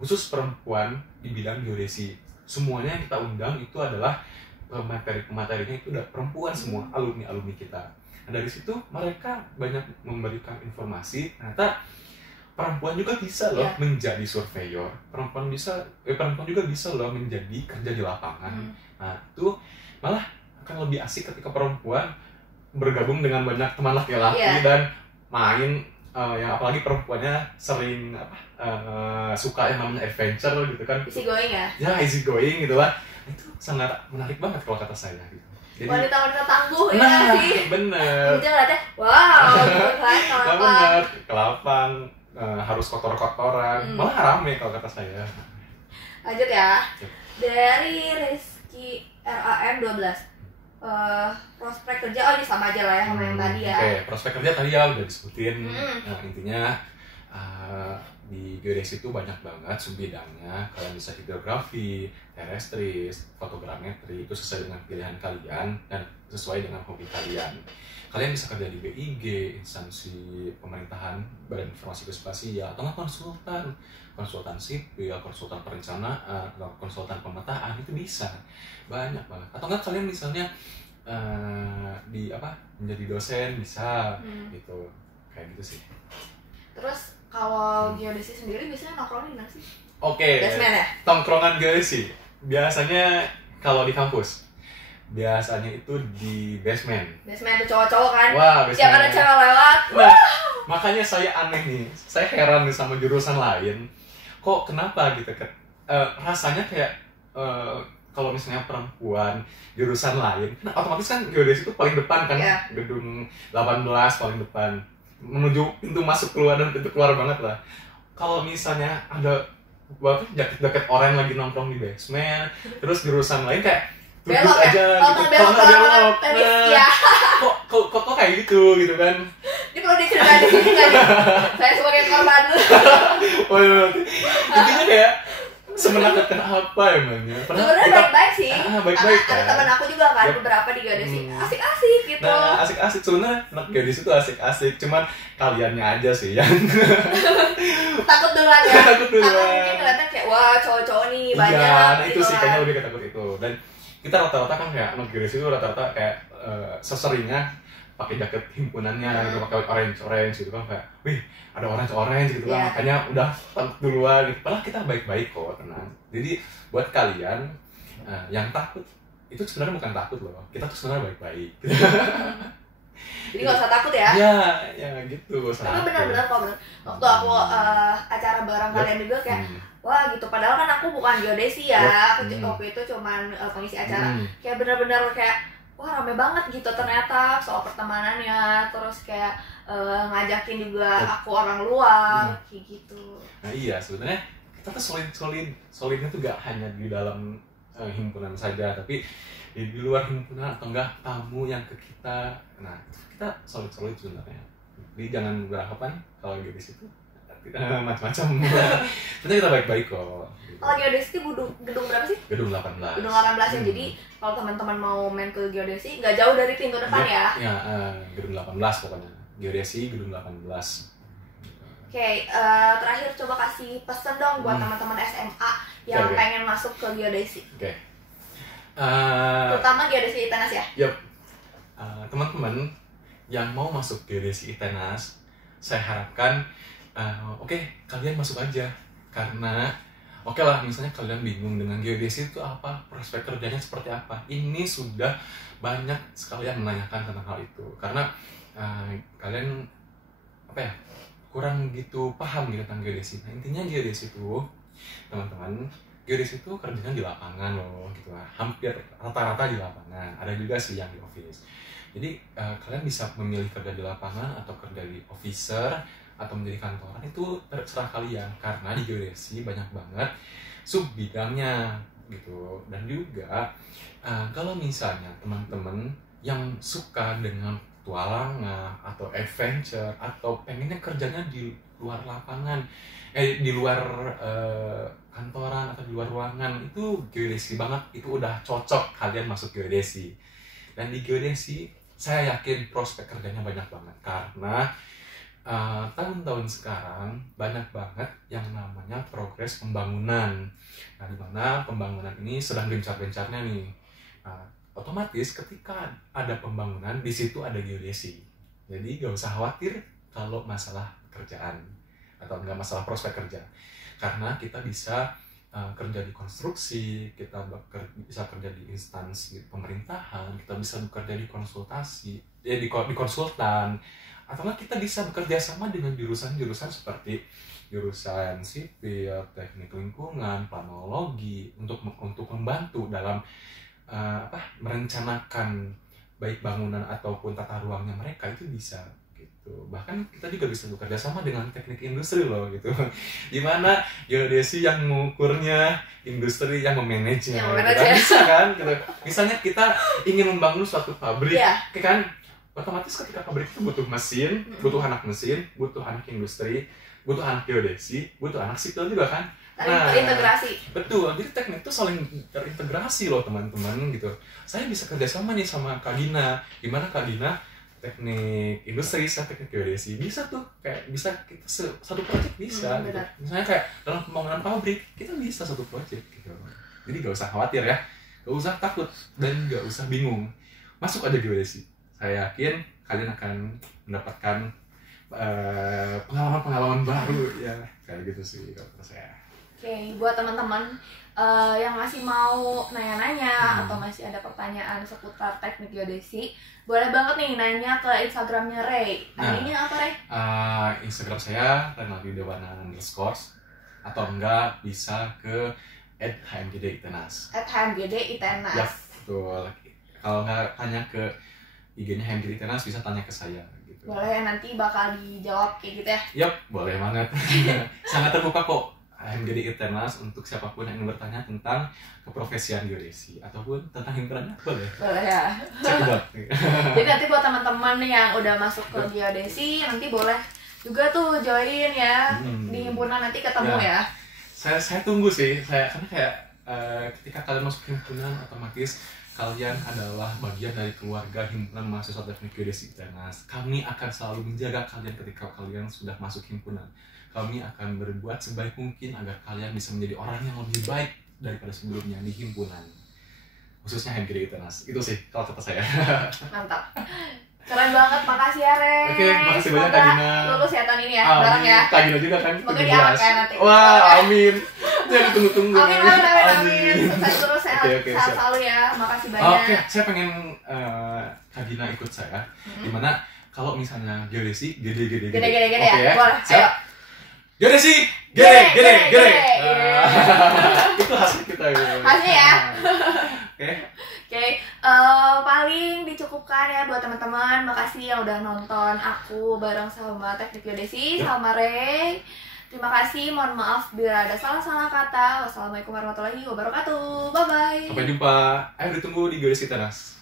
khusus perempuan di bidang geodesi. Semuanya yang kita undang itu adalah pemateri-pematerinya itu udah perempuan semua, alumni-alumni kita. Nah, dari situ mereka banyak memberikan informasi, ternyata perempuan juga bisa loh menjadi surveyor. Perempuan juga bisa loh menjadi kerja di lapangan. Nah, itu malah akan lebih asik ketika perempuan bergabung dengan banyak teman laki-laki dan main yang apalagi perempuannya sering suka yang namanya adventure gitu kan. Easy going ya? Ya, easy going gitu lah. Itu sangat menarik banget kalau kata saya gitu. Jadi, wanita-wanita tangguh ya sih. Bener. Kita ngeliatnya, wow, bener, kelapang, harus kotor-kotoran, malah rame kalau kata saya. Lanjut ya. Dari Rizky RAM 12. Prospek kerja, ini sama aja lah ya sama yang tadi ya. Oke, prospek kerja tadi ya udah disebutin. Nah, intinya di geodesi itu banyak banget subbidangnya. Kalian bisa hidrografi, terestris, fotogrametri, itu sesuai dengan pilihan kalian dan sesuai dengan hobi kalian. Kalian bisa kerja di BIG, instansi pemerintahan, Badan Informasi Geospasial, atau konsultan sipil, konsultan perencanaan, atau konsultan pemetaan, itu bisa banyak banget. Atau enggak kalian misalnya menjadi dosen bisa gitu, kayak gitu sih. Terus kalau geodesi sendiri biasanya nongkrongin nggak sih? Oke, ya? Tongkrongan geodesi biasanya kalau di kampus biasanya itu di basement. Basement tuh cowok-cowok kan? Wah, basement. Tiap ada cewek lewat. Nah, makanya saya aneh nih, saya heran nih sama jurusan lain. Kok kenapa gitu kan? Rasanya kayak kalau misalnya perempuan jurusan lain, nah otomatis kan geodesi itu paling depan kan, gedung 18 paling depan, menuju pintu masuk keluar dan pintu keluar banget lah. Kalau misalnya ada jaket oranye lagi nongkrong di basement, terus jurusan lain kayak belok aja, belok. Nah, kok kayak gitu kan? Ini perlu diceritain di sini nggak nih? Saya sebagai korban. Intinya kayak semenakutkan apa emangnya? Sebenarnya baik-baik sih. Baik-baik kan. Ada teman aku juga kan beberapa di geodesi, asik-asik gitu. Nah, asik-asik sebenarnya anak geodesi itu asik-asik, cuman kaliannya aja sih yang takut duluan ya. Takut duluan. Karena mungkin ngeliatnya kayak wah cowok-cowok nih banyak. Iya, nah gitu itu sih kan. kayaknya lebih ketakut itu. Dan kita rata-rata kan kayak anak geodesi itu rata-rata kayak seseringnya pakai jaket himpunannya gitu, pakai orange gitu kan, kayak wih ada orange gitu kan, makanya udah takut duluan gitu. Padahal kita baik-baik kok, tenang. Jadi buat kalian yang takut itu sebenarnya bukan takut loh, kita tuh sebenarnya baik-baik. Jadi nggak usah takut ya. Ya gitu. Tapi benar-benar kok benar. Waktu aku acara bareng kalian juga kayak wah gitu, padahal kan aku bukan geodesi ya, aku waktu itu cuman pengisi acara. Kayak benar-benar kayak wah rame banget gitu ternyata soal pertemanannya, terus kayak ngajakin juga aku orang luar kayak gitu. Nah iya, sebenarnya kita tuh solidnya tuh gak hanya di dalam himpunan saja, tapi di luar himpunan atau enggak tamu yang ke kita. Nah kita solid sebenarnya. Jadi jangan beranggapan kalau di situ macam-macam. Ternyata kita baik-baik kok. Kalau geodesi gedung berapa sih? Gedung 18. Gedung 18 ya. Jadi kalau teman-teman mau main ke geodesi nggak jauh dari pintu depan ya. Ya, gedung 18 pokoknya. Geodesi gedung 18. Oke, terakhir coba kasih pesan dong buat teman-teman SMA yang pengen masuk ke geodesi. Oke. Terutama geodesi ITENAS ya. Yap. Teman-teman yang mau masuk geodesi ITENAS, saya harapkan kalian masuk aja. Karena lah, misalnya kalian bingung dengan geodesi itu apa, prospek kerjanya seperti apa. Ini sudah banyak sekali yang menanyakan tentang hal itu. Karena kalian kurang gitu paham gitu tentang geodesi. Nah, intinya geodesi itu, teman-teman, geodesi itu kerjanya di lapangan loh, gitu lah. Hampir rata-rata di lapangan. Ada juga sih yang di office. Jadi kalian bisa memilih kerja di lapangan atau kerja di officer atau menjadi kantoran, itu terserah kalian. Karena di geodesi banyak banget sub bidangnya gitu. Dan juga kalau misalnya teman-teman yang suka dengan petualangan atau adventure atau pengennya kerjanya di luar lapangan, di luar kantoran atau di luar ruangan, itu geodesi banget. Itu udah cocok kalian masuk geodesi. Dan di geodesi saya yakin prospek kerjanya banyak banget. Karena tahun-tahun sekarang banyak banget yang namanya progres pembangunan. Nah, di mana pembangunan ini sedang gencar-gencarnya nih. Otomatis ketika ada pembangunan, di situ ada geodesi. Jadi gak usah khawatir kalau masalah pekerjaan atau enggak masalah prospek kerja. Karena kita bisa kerja di konstruksi, kita bisa kerja di instansi pemerintahan, kita bisa bekerja di konsultasi, di konsultan, atau kita bisa bekerja sama dengan jurusan-jurusan seperti jurusan sipil, teknik lingkungan, planologi, untuk membantu dalam merencanakan baik bangunan ataupun tata ruangnya mereka, itu bisa gitu. Bahkan kita juga bisa bekerja sama dengan teknik industri loh gitu. Dimana geodesi yang mengukurnya, industri yang memanagenya. Bisa kan gitu. Misalnya kita ingin membangun suatu pabrik, kan otomatis ketika pabrik itu butuh mesin, butuh anak mesin, butuh anak industri, butuh anak geodesi, butuh anak sipil juga kan. Terintegrasi. Betul, jadi teknik itu saling terintegrasi loh teman-teman gitu. Saya bisa kerjasama nih sama Kak Gina. Gimana Kak Gina? Teknik industri, saya teknik geodesi. Bisa tuh, kayak bisa kita satu proyek bisa gitu. Misalnya kayak dalam pembangunan pabrik, kita bisa satu proyek gitu. Jadi gak usah khawatir ya, gak usah takut, dan gak usah bingung. Masuk aja geodesi. Saya yakin kalian akan mendapatkan pengalaman-pengalaman baru ya, kayak gitu sih kalau saya. Oke, buat teman-teman yang masih mau nanya-nanya atau masih ada pertanyaan seputar teknik geodesi, boleh banget nih nanya ke Instagramnya Ray. ID-nya apa, Ray? Instagram saya @hmgd_itenas, atau enggak bisa ke @hmgd_itenas. @hmgd_itenas. Ya, betul. Kalau nggak tanya ke IG-nya hmgd_itenas, bisa tanya ke saya gitu. Boleh, nanti bakal dijawab kayak gitu ya? Yap, boleh banget. Sangat terbuka kok hmgd_itenas untuk siapapun yang ingin bertanya tentang keprofesian geodesi ataupun tentang himpunannya, boleh ya. Jadi nanti buat teman-teman yang udah masuk ke geodesi, nanti boleh juga tuh join ya di himpunan, nanti ketemu ya. Saya tunggu sih, karena kayak ketika kalian masuk himpunan, otomatis kalian adalah bagian dari keluarga himpunan mahasiswa teknik geodesi ITENAS. Kami akan selalu menjaga kalian ketika kalian sudah masuk himpunan. Kami akan berbuat sebaik mungkin agar kalian bisa menjadi orang yang lebih baik daripada sebelumnya di himpunan, khususnya HMGD ITENAS. Itu sih kalau kata saya. Mantap, keren banget, makasih ya Ren. Oke, makasih banyak Kak Gina. Lulus ya tahun ini ya, bareng ya. Kak Gina juga kan. Semoga diangkat ya nanti. Wah, amin. Jangan tunggu-tunggu. Amin. Sukses terus, sehat selalu ya. Makasih banyak. Oke, saya pengen Kak Gina ikut saya. Dimana kalau misalnya geodesi, gede ya. Boleh, ayo. Geodesi, gede. Itu hasil kita. Hasilnya ya. Oke. Paling dicukupkan ya buat teman-teman. Makasih yang udah nonton aku bareng sama Teknik Geodesi, sama Ray. Terima kasih, mohon maaf bila ada salah-salah kata. Wassalamualaikum warahmatullahi wabarakatuh. Bye-bye. Sampai jumpa. Ayo ditunggu di Geodesi ITENAS.